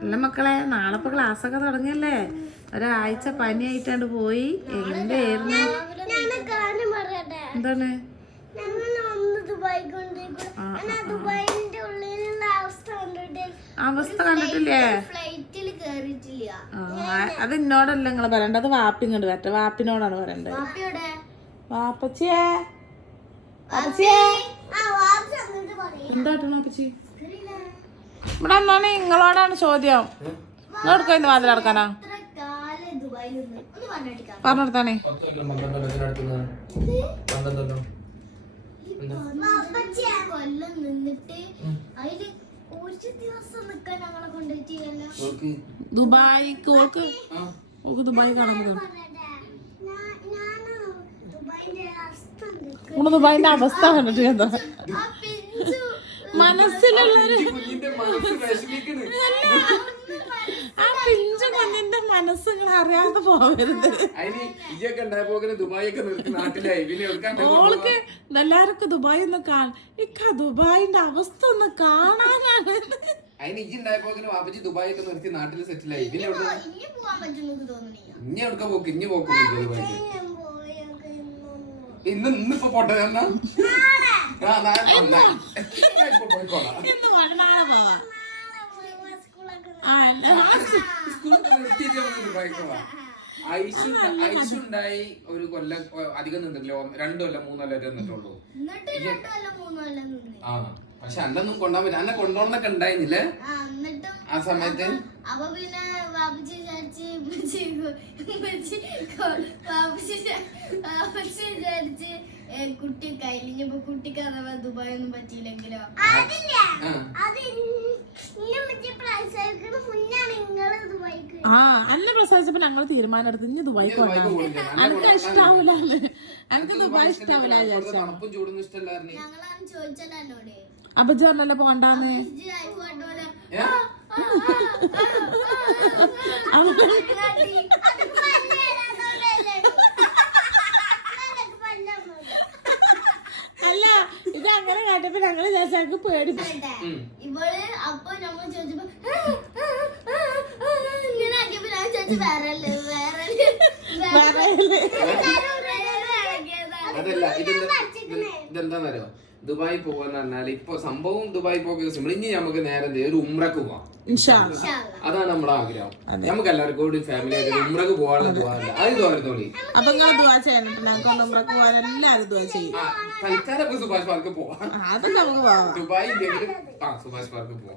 അല്ല മക്കളെ, നാളെ ഇപ്പൊ ക്ലാസ്സൊക്കെ തുടങ്ങിയല്ലേ? ഒരാഴ്ച പനിയായിട്ടാണ്ട് പോയി. എന്തായിരുന്നു? എന്താണ് അവസ്ഥ കണ്ടിട്ടില്ലേ? അത് എന്നോടല്ല നിങ്ങള് പറയണ്ടത്, വാപ്പിങ്ങോട്ട് വരട്ടെ. വാപ്പിനോടാണ് പറയണ്ടത്. വാപ്പച്ചിയേ, വാപ്പച്ചിയേ എന്താട്ടണ വാപ്പച്ചി? ഇവിടെ എന്നാണ് നിങ്ങളോടാണ് ചോദ്യം. നിങ്ങളെടുക്കോ ഇന്ന് വാതിൽ അടക്കാനാ? പറഞ്ഞെടുത്താണേ. ദുബായിക്ക് ഓൾക്ക് ദുബായി കാണാൻ ദുബായിന്റെ അവസ്ഥ കണ്ടിട്ട് എന്താ മനസ്സിലുള്ളൊരു ആ പിഞ്ചു കുഞ്ഞിന്റെ മനസ്സുകൾ അറിയാതെ പോകരുത്. ഓൾക്ക് എല്ലാവർക്കും ദുബായി ഒന്ന് കാണാൻ, ദുബായിന്റെ അവസ്ഥ ഒന്ന് കാണാനാണ്. ദുബായിക്ക് നിർത്തി നാട്ടിൽ സെറ്റിലായി. പിന്നെ ഇന്നിപ്പോ പോട്ടെ ഐസുണ്ടായി ഒരു കൊല്ലം അധികം നിന്നിട്ടില്ലോ, 2 കൊല്ലം 3 കൊല്ലം നിന്നിട്ടുള്ളൂ. ആ പക്ഷെ അന്നൊന്നും കൊണ്ടുപോകാൻ പറ്റില്ല. അന്നെ കൊണ്ടുപോകുന്നൊക്കെ ഉണ്ടായിരുന്നില്ലേ ആ സമയത്ത്? അപ്പൊ പിന്നെ വാപ്പച്ചി വിചാരിച്ച് കുട്ടി കയ്യിലിഞ്ഞപ്പോ കുട്ടിക്ക് അഥവാ ദുബായ് ഒന്നും പറ്റിയില്ലെങ്കിലോ? ആ അല്ല പ്രസവിച്ചപ്പോ ഞങ്ങള് തീരുമാനം എടുത്ത് ഇനി ദുബായി എനിക്ക് ഇഷ്ടാവൂല, എനിക്ക് ദുബായ് ഇഷ്ടാവൂല വിചാരിച്ചാ. ഞങ്ങളാണ് ചോദിച്ചല്ലോ എന്നോട്. അപ്പൊ പറഞ്ഞല്ലേ പോണ്ടാന്ന്. അല്ല ഇത് അങ്ങനെ കേട്ടപ്പോ ഞങ്ങള് ചേച്ചാക്ക് പേടിച്ചു. ഇവള് അപ്പൊ നമ്മൾ ചോദിച്ചപ്പോ ഇങ്ങനെ ആക്കിയപ്പോ ഞാൻ ചോദിച്ചു അതല്ല ഇതെന്താന്നറിയോ, ദുബായി പോവാന്ന് പറഞ്ഞാൽ ഇപ്പൊ സംഭവം ദുബായി പോകാൻ സിമ്പിൾ. ഇനി നമുക്ക് നേരെ ഒരു ഉംറക്ക് പോവാം. അതാണ് നമ്മുടെ ആഗ്രഹം. നമുക്ക് എല്ലാവർക്കും കൂടി ഫാമിലി ആയിട്ട് ഉംറക്ക് പോകാനുള്ള ദുആല്ല. അത് തോന്നി. അപ്പൊ നിങ്ങൾ ദുആ ചെയ്യണം. ഞങ്ങൾക്ക് ഉംറക്ക് പോകാൻ എല്ലാവരും ദുആ ചെയ്യും. തൽക്കാലം സുഭാഷ് പാർക്ക് പോവാം. അതൊക്കെ നമുക്ക് പോവാം. ദുബായ് സുഭാഷ് പാർക്ക് പോവാം.